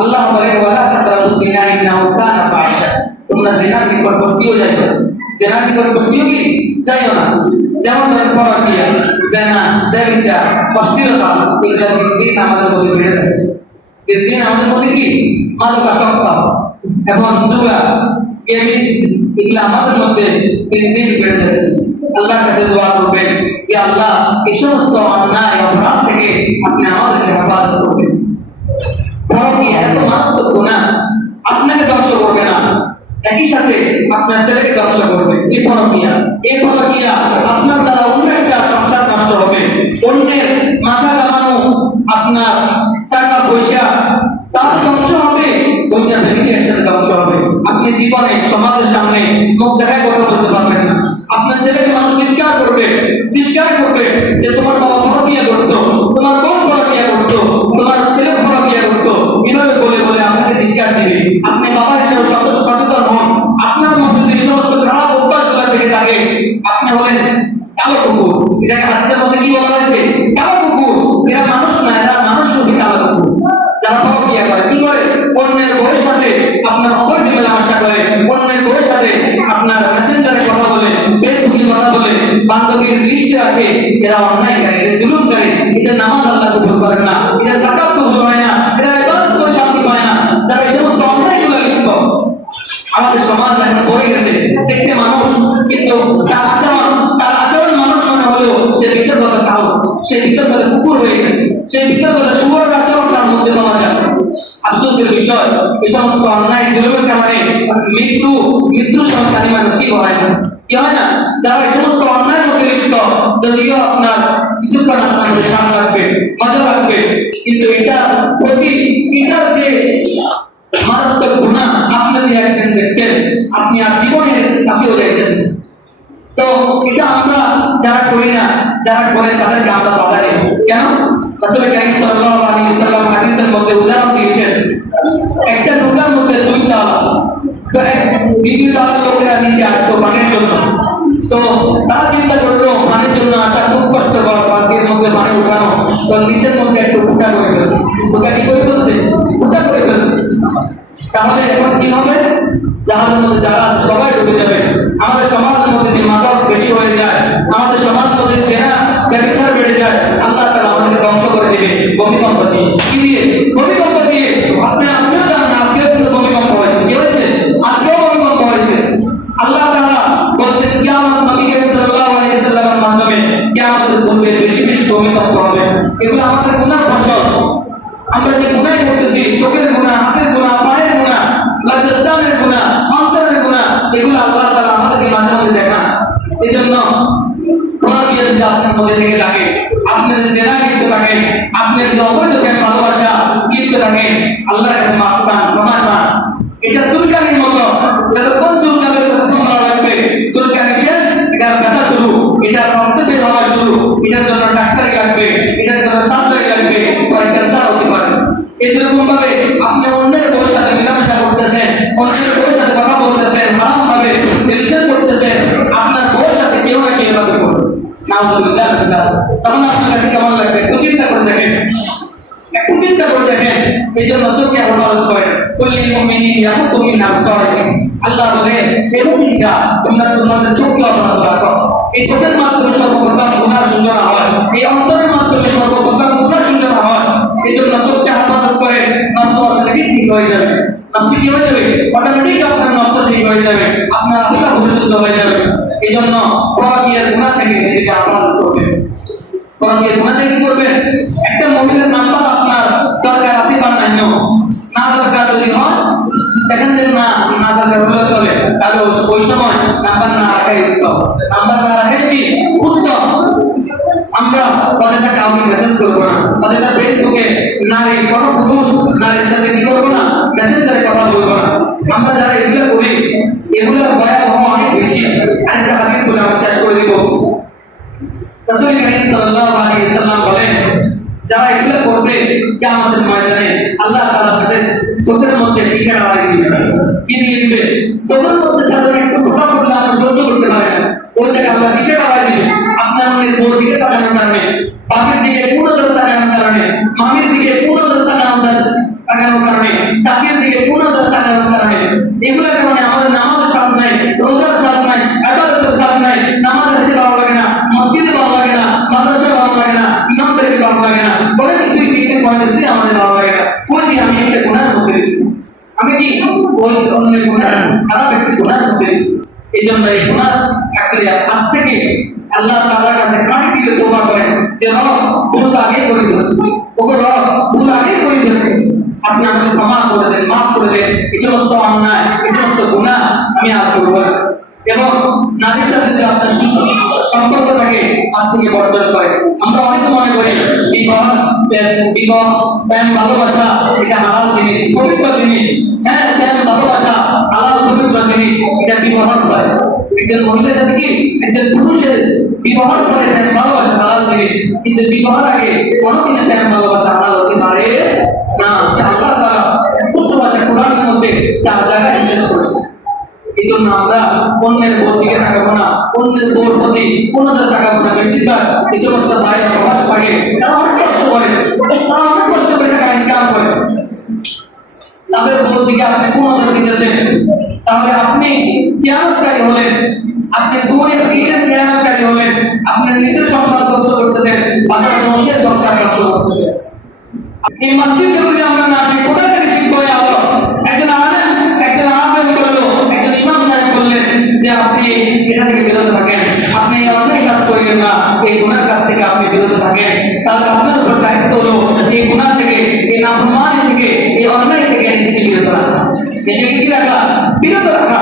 আল্লাহ বলে ওয়ালা তাকরাবু জিনা ইন্নাহু কানা ফাহিশা, তোমরা জিনার নিকটবর্তীও যাইও না, জিনার নিকটবর্তীও কি যাইও না। যেমন ধরেন পরকীয়া, জিনা, ব্যভিচার, অশ্লীলতা, এগুলো দিন আমাদের মধ্যে বেড়ে যাচ্ছে। দিন আমাদের মধ্যে কি মাদকাসক্ত এবং জুয়া, গেমিং, এগুলো আমাদের মধ্যে দিন দিন বেড়ে যাচ্ছে। আল্লাহর কাছে দোয়া করবেন যে আল্লাহ এই সমস্ত অন্যায় অপরাধ থেকে আপনি আমাদেরকে হেফাজত করবেন। পরকীয়া এত মারাত্মক গুনাহ, আপনাকে ধ্বংস করবে না, একই সাথে আপনার ছেলেকে ধ্বংস করবে। এই পরকীয়া আপনার দ্বারা অন্য একটা সংসার নষ্ট হবে, অন্যের মাথা কামানো, আপনার টাকা পয়সা তার ধ্বংস হবে, দুইটা ফ্যামিলি একসাথে ধ্বংস হবে। আপনি জীবনে সমাজের সামনে মুখ দেখায় কথা বলতে পারবেন না। আপনার ছেলেকে মানুষ তিরস্কার করবে যে তোমার বাবা পরকীয়া করতো, তোমার বোন পরকীয়া করতো, তোমার ছেলে পরকীয়া করতো, এভাবে বলে বলে আপনাকে ধিক্কার দিবে। আপনি বাবা হিসেবে সচেতন হন, আপনার মধ্যে যদি এই সমস্ত খারাপ অভ্যাসগুলো থেকে থাকে, আপনি হলেন কালো কুকুর। এটাকে হাদিসের মধ্যে কি বলা হয়েছে? কালো কুকুর। এরা মানুষ না, এরা মানুষ রূপী কালো কুকুর। যারা পরকীয়া করে কি করে? অন্যের বউয়ের সাথে আপনার অবৈধ মেলামেশা করে, অন্যের বউয়ের সাথে আপনার মেসেঞ্জারে কথা বলে, ফেসবুকে কথা বলে, বান্ধবীর লিস্টে রাখে। এরা অন্যায়কারী, এরা জুলুমকারী, এদের নামাজ আল্লাহ কবুল করেন না, এদের যাকাত কবুল হয় না, এরা ইবাদত করে শান্তি পায় না। যারা এই সমস্ত অন্যায়গুলো লিপ্ত, আমাদের সমাজ এখন পড়ে গেছে। দেখতে মানুষ, কিন্তু তার আচরণ মানুষ মনে হলেও সে ভিতরগত কাউ, সে ভিতরগত কুকুর হয়ে গেছে, সে ভিতরগত শুয়োরের আচরণ তার মধ্যে পাওয়া যায়। আফসোসের বিষয়, এই সমস্ত অন্যায় জুলুমের কারণে মৃত্যু সহ কালিমা নসিব হয় না। কি হয় না? যারা এই সমস্ত অন্যায়ের মধ্যে লিপ্ত, যদিও আপনার কিছুক্ষণ আপনার মধ্যে স্বাদ লাগবে, মজা লাগবে, কিন্তু এটার যে মারাত্মক গুনাহ আপনি যদি একদিন দেখতেন, আপনি আর জীবনের কাছেও যাইতেন। তো এটা আমরা যারা করি না, যারা করে তাদেরকে আমরা বাধা দিই কেন? রাসূল কারীম সাল্লাল্লাহু আলাইহি ওয়াসাল্লাম হাদিসের মধ্যে উদাহরণ দিয়েছেন, একটা নৌকার মধ্যে দুইটা, তো দ্বিতীয় তলার লোকেরা নিচে আসতো পানির জন্য। তো তারা চিন্তা করলো পানির জন্য আসা খুব কষ্টকর, পানির মধ্যে পানি উঠানো, তো নিচের মধ্যে একটু ফুটা করে ফেলছে। ফুটা কি করে ফেলছে? ফুটা করে ফেলছে। তাহলে এখন কি হবে? জাহাজের মধ্যে যারা আছে সবাই ডুবে যাবে। আমাদের সমাজের মধ্যে যে মাদক বেশি হয়ে যায়, আমাদের সমাজের মধ্যে জেনা ব্যভিচার বেড়ে যায়, আল্লাহ তাআলা আমাদেরকে ধ্বংস করে দিবে ভূমিকম্প দিয়ে। কি দিয়ে? ভূমিকম্প দিয়ে। আপনিও জানেন আজকেও কিন্তু ভূমিকম্প হয়েছে। কি হয়েছে? আজকেও ভূমিকম্প হয়েছে। আল্লাহ তাআলা বলেছেন কিয়ামত নবী করিম সাল্লাল্লাহু আলাইহি ওয়াসাল্লামের মাধ্যমে কিয়ামতের পূর্বে বেশি বেশি ভূমিকম্প হবে। এগুলো আমাদের গুনাহর ফসল। আমরা যে গুনাহ করতেছি, চোখের গুনাহ, হাতের গুনাহ, পায়ের গুনাহ, লজ্জাস্থানের গুনাহ, অন্তরের গুনাহ, এগুলো আল্লাহ তাআলা আমাদেরকে মাঝে মাঝে দেখান। এজন্য পরকীয়া যদি আপনার মধ্যে থেকে থাকে, আপনি যদি জেনায় লিপ্ত থাকেন, আপনি যদি অবৈধ প্রেম ভালোবাসা লিপ্ত থাকেন, আল্লাহর কাছে মাফ চান, ক্ষমা চান। এটা চুলকানির মতো, যতক্ষণ চুলকাবে ততক্ষণ ভালো লাগবে। চুলকানি শেষ, এটার ব্যথা শুরু, এটার রক্ত বের হওয়া শুরু, এটার জন্য ডাক্তারি লাগবে, এটার জন্য সার্জারি লাগবে, পরে ক্যান্সার হতে পারে। এরকম ভাবে আপনি অন্যের বউয়ের সাথে মেলামেশা করতেছেন, অন্যের বউয়ের সাথে কথা বলতেছেন, হারাম ভাবে রিলেশন করতেছেন, আপনার বউয়ের সাথে কেউ না কেউ এভাবে করবে, নাউযুবিল্লাহ। তখন আপনার কাছে কেমন লাগবে? একটু চিন্তা করে দেখেন, এই জন্য চোখকে হেফাজত করেন। কুল্লিল মুমিনিনা ইয়াকুতু মিন আবসারিহিম, আল্লাহ বলেন হে মুমিনরা তোমরা তোমাদের চোখকে হেফাজত রাখো। এই চোখের মাধ্যমে সর্বপ্রথম গুনাহর সূচনা হয়, এই অন্তরের মাধ্যমে সর্বপ্রথম গুনাহর সূচনা হয়। এই জন্য চোখকে হেফাজত করে নফস অটোমেটিক ঠিক হয়ে যাবে। নফস কি হয়ে যাবে? অটোমেটিক আপনার নফস ঠিক হয়ে যাবে, আপনার আত্মা পরিশুদ্ধ হয়ে যাবে। এই জন্য পরকীয়ার গুনাহ থেকে নিজেকে হেফাজত করবেন। পরকীয়ার গুনাহ থেকে কি করবেন? একটা মহিলার নাম্বার আপনার দরকার আছে বা নাই, না দরকার যদি হয় দেখেন যে না দরকার হলে চলে, তাহলে ওই সময় নাম্বার না রাখাই উত্তম। নাম্বার না রাখাই কি উত্তম। আমরা তাদেরকে কাউকে মেসেজ করবো না, তাদেরকে ফেসবুকে নারী কোনো পুরুষ নারীর সাথে কি করবো না, মেসেঞ্জারে কথা বলবো না। আমরা যারা এগুলো করি, এগুলোর ভয়াবহ অনেক বেশি। আরেকটা হাদিস বলে আমি শেষ করে দিব। রাসূল কারীম সাল্লাল্লাহু আলাইহি ওয়াসাল্লাম বলেন, যারা এগুলো করবে কিয়ামতের ময়দানে আল্লাহ তাআলা তাদের চোখের মধ্যে শিশার আওয়াজ দিবে। কি দিয়ে দিবে? চোখের মধ্যে সাধারণ একটু ফোঁটা পড়লে আমরা সহ্য করতে পারি না, ওই জায়গায় আল্লাহ শিশার আওয়াজ দিবে। আপনার মনের বউর দিকে তাকানোর কারণে, বাপের দিকে পূর্ণ নজর তাকানোর কারণে, মামির দিকে পূর্ণ নজর তাকানোর কারণে চাকরির দিকে কোন টাকার কারণে, এগুলোর কারণে আমাদের নামাজের স্বাদ নাই, রোজার স্বাদ নাই, ইবাদতের স্বাদ নাই, নামাজ পড়তে ভালো লাগে না, মসজিদে ভালো লাগে না, মাদ্রাসা ভালো লাগে না, ইমামদেরকে ভালো লাগে না, অনেক কিছুই দিনের পরে বেশি আমাদের ভালো লাগে না। ওই যে আমি একটা গুনার মধ্যে, আমি কি ওই অন্য গুনার খারাপ একটি গুনার মধ্যে, এই জন্য এই গুনাহ থাকলে আজ থেকে আল্লাহ তাআলার কাছে কাঁদি দিয়ে তওবা করেন যে রব ভুল আগে করে ফেলেছি, ওগো রব ভুল আগে করে ফেলেছি, আপনি আমাকে ক্ষমা করে দেন, মাফ করে দেন, এই সমস্ত অন্যায়, এই সমস্ত গুনাহ আমি আর করব না। এবং নারীর সাথে যে আপনার সম্পর্ক থাকে আজ থেকে বর্জন করে। আমরা অনেকে মনে করি বিবাহ বিবাহ প্রেম ভালোবাসা এটা হালাল জিনিস, পবিত্র জিনিস। হ্যাঁ, প্রেম ভালোবাসা হালাল পবিত্র জিনিস, এটা বিবাহ হয়। একজন মহিলার সাথে কি একজন পুরুষের বিবাহ করে প্রেম ভালোবাসা হালাল জিনিস, কিন্তু বিবাহের আগে কোনোদিন প্রেম ভালোবাসা হালাল হতে পারে না। আল্লাহ তাআলা স্পষ্ট ভাষায় কোরআনের মধ্যে 4 জায়গায় নিষেধ করেছে। এই জন্য আমরা অন্যের বোর দিকে তাকাবো না, অন্যের বোর প্রতি কোনোদের তাকাবো না। বেশিরভাগ এই সমস্ত বাইরে প্রবাস থাকে, তারা অনেক কষ্ট করে, তারা অনেক কষ্ট করে টাকা ইনকাম করে, তাদের বোর দিকে আপনি কোন নজর দিতেছেন? তাহলে আপনি কিয়ামতকারী হলেন, আপনি দুনিয়ার দিনের কিয়ামতকারী হলেন, আপনি নিজের সংসার ধ্বংস করতেছেন, পাশাপাশি অন্যের সংসার ধ্বংস করতেছেন। এই মসজিদে যদি আমরা না আসি, কোথায় থেকে শিখবো? একজন আলেম বললো, একজন ইমাম সাহেব বললেন যে আপনি এটা থেকে বিরত থাকেন, আপনি এই অন্যায় কাজ করবেন না, এই গুনার কাছ থেকে আপনি বিরত থাকেন। তাহলে আপনার উপর দায়িত্ব হলো এই গুনাহ থেকে, এই নাফরমানি থেকে, এই অন্যায় থেকে নিজেকে বিরত রাখা, নিজেকে কি রাখা? বিরত রাখা।